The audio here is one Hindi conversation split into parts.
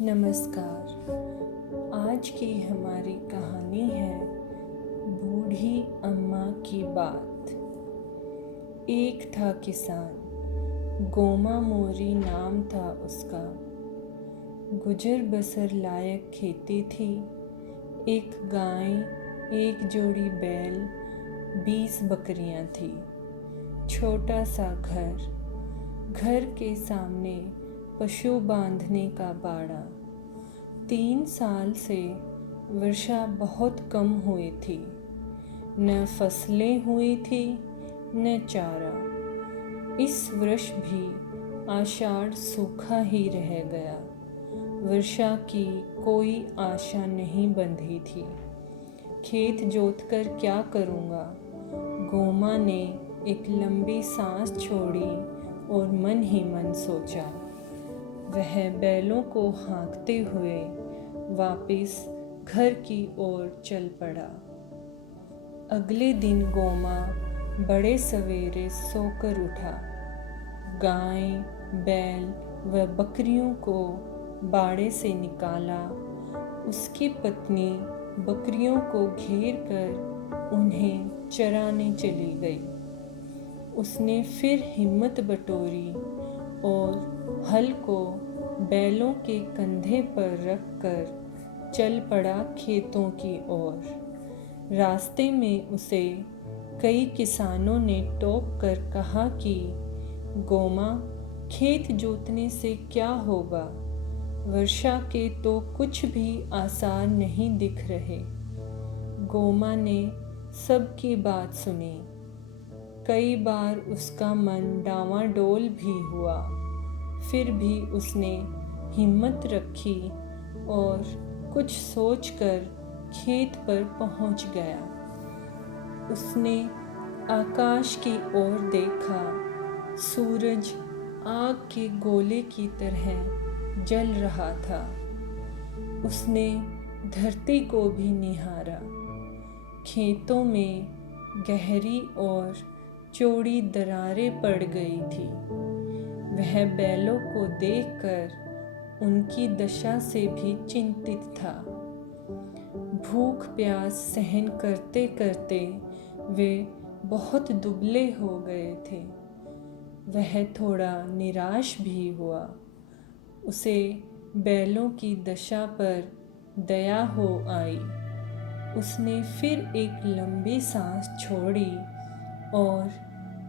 नमस्कार। आज की हमारी कहानी है बूढ़ी अम्मा की बात। एक था किसान, गोमा मोरी नाम था उसका। गुजर बसर लायक खेती थी। एक गाय, एक जोड़ी बैल, 20 बकरियां थी। छोटा सा घर के सामने पशु बांधने का बाड़ा। 3 साल से वर्षा बहुत कम हुई थी। न फसलें हुई थी न चारा। इस वर्ष भी आषाढ़ सूखा ही रह गया। वर्षा की कोई आशा नहीं बंधी थी। खेत जोतकर क्या करूँगा? गोमा ने एक लंबी सांस छोड़ी और मन ही मन सोचा। वह बैलों को हाँकते हुए वापस घर की ओर चल पड़ा। अगले दिन गोमा बड़े सवेरे सोकर उठा। गाय, बैल व बकरियों को बाड़े से निकाला। उसकी पत्नी बकरियों को घेर कर उन्हें चराने चली गई। उसने फिर हिम्मत बटोरी और हल को बैलों के कंधे पर रखकर चल पड़ा खेतों की ओर। रास्ते में उसे कई किसानों ने टोक कर कहा कि गोमा, खेत जोतने से क्या होगा? वर्षा के तो कुछ भी आसार नहीं दिख रहे। गोमा ने सबकी बात सुनी। कई बार उसका मन डांवाडोल भी हुआ। फिर भी उसने हिम्मत रखी और कुछ सोचकर खेत पर पहुंच गया। उसने आकाश की ओर देखा। सूरज आग के गोले की तरह जल रहा था। उसने धरती को भी निहारा। खेतों में गहरी और चौड़ी दरारें पड़ गई थी। वह बैलों को देखकर उनकी दशा से भी चिंतित था। भूख प्यास सहन करते करते वे बहुत दुबले हो गए थे। वह थोड़ा निराश भी हुआ। उसे बैलों की दशा पर दया हो आई। उसने फिर एक लंबी सांस छोड़ी और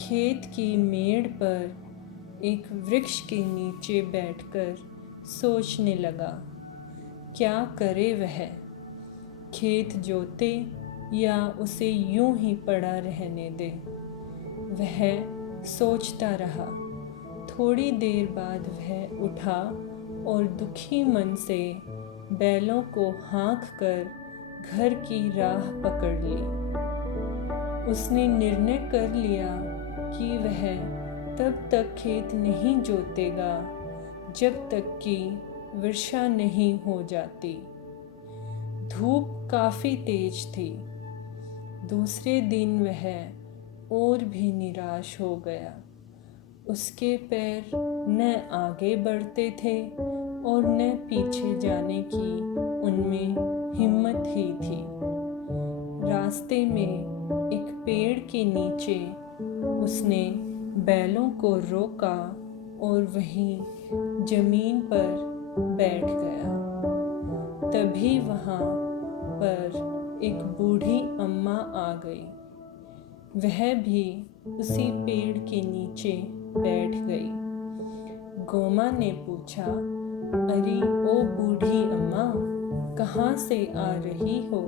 खेत की मेड़ पर एक वृक्ष के नीचे बैठकर सोचने लगा। क्या करे वह? खेत जोते या उसे यूं ही पड़ा रहने दे? वह सोचता रहा। थोड़ी देर बाद वह उठा और दुखी मन से बैलों को हाँक कर घर की राह पकड़ ली। उसने निर्णय कर लिया कि वह तब तक खेत नहीं जोतेगा जब तक कि वर्षा नहीं हो जाती। धूप काफ़ी तेज थी। दूसरे दिन वह और भी निराश हो गया। उसके पैर न आगे बढ़ते थे और न पीछे जाने की उनमें हिम्मत ही थी। रास्ते में एक पेड़ के नीचे उसने बैलों को रोका और वहीं जमीन पर बैठ गया। तभी वहाँ पर एक बूढ़ी अम्मा आ गई। वह भी उसी पेड़ के नीचे बैठ गई। गोमा ने पूछा, अरे ओ बूढ़ी अम्मा, कहाँ से आ रही हो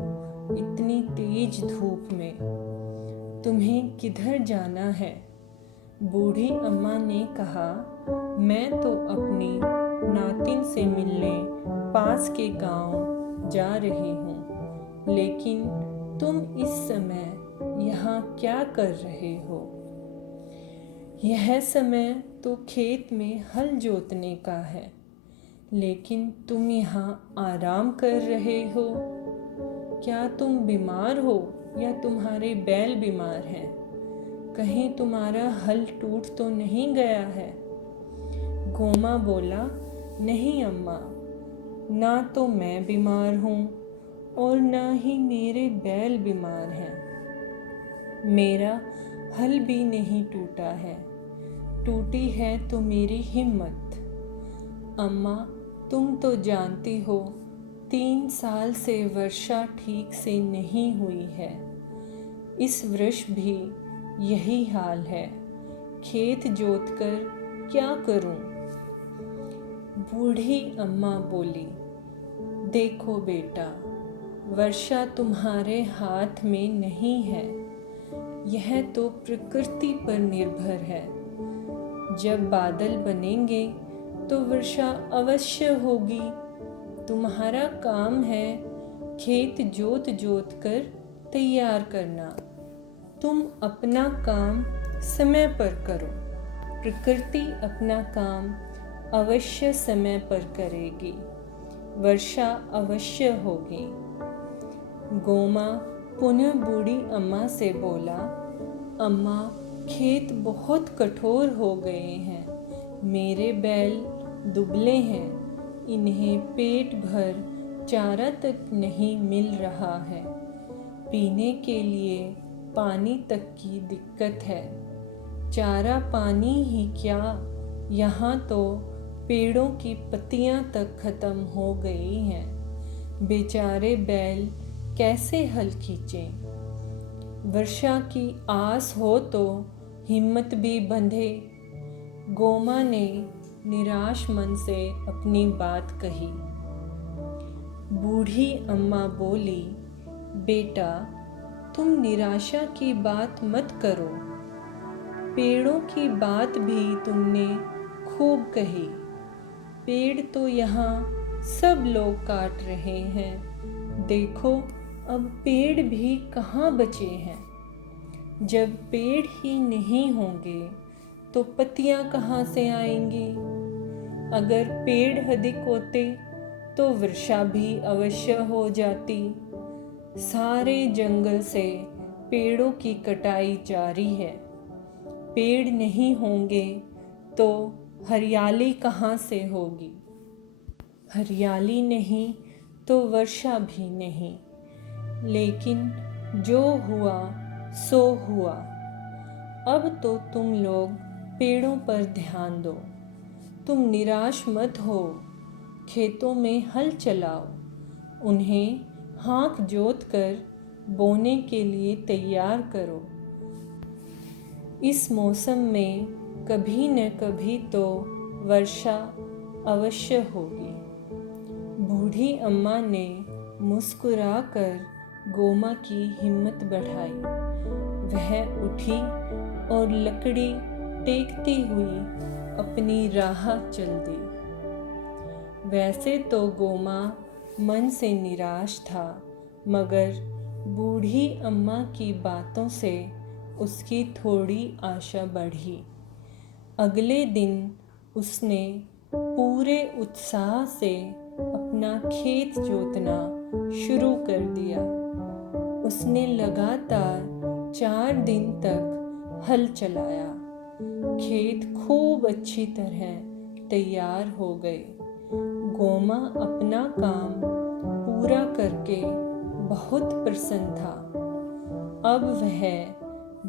इतनी तेज धूप में? तुम्हें किधर जाना है? बूढ़ी अम्मा ने कहा, मैं तो अपनी नातिन से मिलने पास के गांव जा रही हूँ, लेकिन तुम इस समय यहाँ क्या कर रहे हो? यह समय तो खेत में हल जोतने का है, लेकिन तुम यहाँ आराम कर रहे हो। क्या तुम बीमार हो या तुम्हारे बैल बीमार हैं? कहीं तुम्हारा हल टूट तो नहीं गया है? गोमा बोला, नहीं अम्मा, ना तो मैं बीमार हूँ और ना ही मेरे बैल बीमार हैं। मेरा हल भी नहीं टूटा है, टूटी है तो मेरी हिम्मत। अम्मा, तुम तो जानती हो 3 साल से वर्षा ठीक से नहीं हुई है। इस वर्ष भी यही हाल है। खेत जोतकर क्या करूं? बूढ़ी अम्मा बोली, देखो बेटा, वर्षा तुम्हारे हाथ में नहीं है, यह तो प्रकृति पर निर्भर है। जब बादल बनेंगे तो वर्षा अवश्य होगी। तुम्हारा काम है खेत जोत जोत कर तैयार करना। तुम अपना काम समय पर करो, प्रकृति अपना काम अवश्य समय पर करेगी, वर्षा अवश्य होगी। गोमा पुनः बूढ़ी अम्मा से बोला, अम्मा, खेत बहुत कठोर हो गए हैं, मेरे बैल दुबले हैं, इन्हें पेट भर चारा तक नहीं मिल रहा है, पीने के लिए पानी तक की दिक्कत है। चारा पानी ही क्या, यहाँ तो पेड़ों की पत्तियाँ तक खत्म हो गई हैं। बेचारे बैल कैसे हल खींचें? वर्षा की आस हो तो हिम्मत भी बंधे। गोमा ने निराश मन से अपनी बात कही। बूढ़ी अम्मा बोली, बेटा, तुम निराशा की बात मत करो। पेड़ों की बात भी तुमने खूब कही। पेड़ तो यहाँ सब लोग काट रहे हैं। देखो, अब पेड़ भी कहाँ बचे हैं। जब पेड़ ही नहीं होंगे तो पत्तियाँ कहाँ से आएंगी? अगर पेड़ अधिक होते तो वर्षा भी अवश्य हो जाती। सारे जंगल से पेड़ों की कटाई जारी है। पेड़ नहीं होंगे तो हरियाली कहाँ से होगी? हरियाली नहीं तो वर्षा भी नहीं। लेकिन जो हुआ सो हुआ। अब तो तुम लोग पेड़ों पर ध्यान दो। तुम निराश मत हो। खेतों में हल चलाओ, उन्हें हाँक जोत कर बोने के लिए तैयार करो। इस मौसम में कभी न कभी तो वर्षा अवश्य होगी। बूढ़ी अम्मा ने मुस्कुराकर गोमा की हिम्मत बढ़ाई। वह उठी और लकड़ी टेकती हुई अपनी राह चल दी। वैसे तो गोमा मन से निराश था, मगर बूढ़ी अम्मा की बातों से उसकी थोड़ी आशा बढ़ी। अगले दिन उसने पूरे उत्साह से अपना खेत जोतना शुरू कर दिया। उसने लगातार 4 दिन तक हल चलाया। खेत खूब अच्छी तरह तैयार हो गए। गोमा अपना काम पूरा करके बहुत प्रसन्न था। अब वह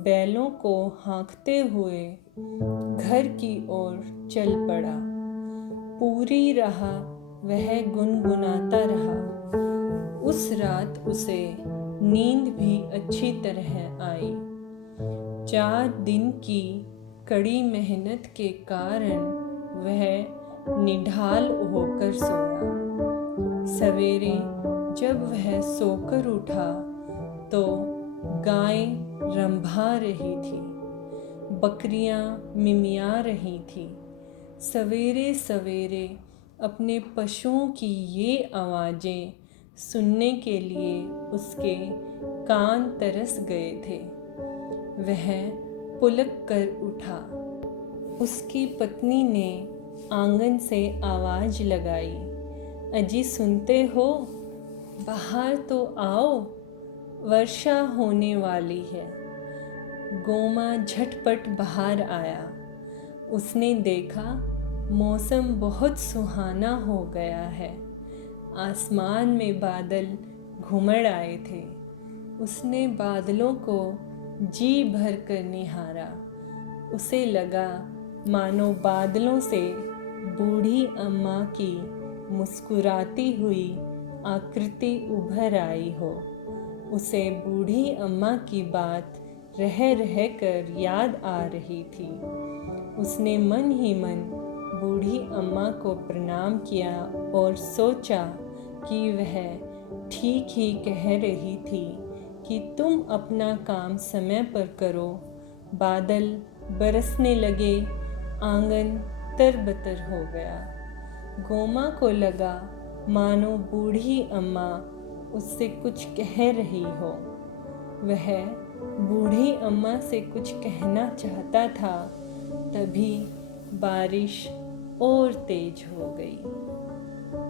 बैलों को हाँकते हुए घर की ओर चल पड़ा। पूरी राह वह गुनगुनाता रहा। उस रात उसे नींद भी अच्छी तरह आई। 4 दिन की कड़ी मेहनत के कारण वह निढाल होकर सोया। सवेरे जब वह सोकर उठा तो गाय रंभा रही थी, बकरियां मिमिया रही थी। सवेरे सवेरे अपने पशुओं की ये आवाज़ें सुनने के लिए उसके कान तरस गए थे। वह पुलक कर उठा। उसकी पत्नी ने आंगन से आवाज़ लगाई, अजी सुनते हो? बाहर तो आओ, वर्षा होने वाली है। गोमा झटपट बाहर आया। उसने देखा मौसम बहुत सुहाना हो गया है। आसमान में बादल घुमड़ आए थे। उसने बादलों को जी भर कर निहारा। उसे लगा मानो बादलों से बूढ़ी अम्मा की मुस्कुराती हुई आकृति उभर आई हो। उसे बूढ़ी अम्मा की बात रह रह कर याद आ रही थी। उसने मन ही मन बूढ़ी अम्मा को प्रणाम किया और सोचा कि वह ठीक ही कह रही थी कि तुम अपना काम समय पर करो। बादल बरसने लगे, आंगन तरबतर हो गया। गोमा को लगा मानो बूढ़ी अम्मा उससे कुछ कह रही हो। वह बूढ़ी अम्मा से कुछ कहना चाहता था, तभी बारिश और तेज हो गई।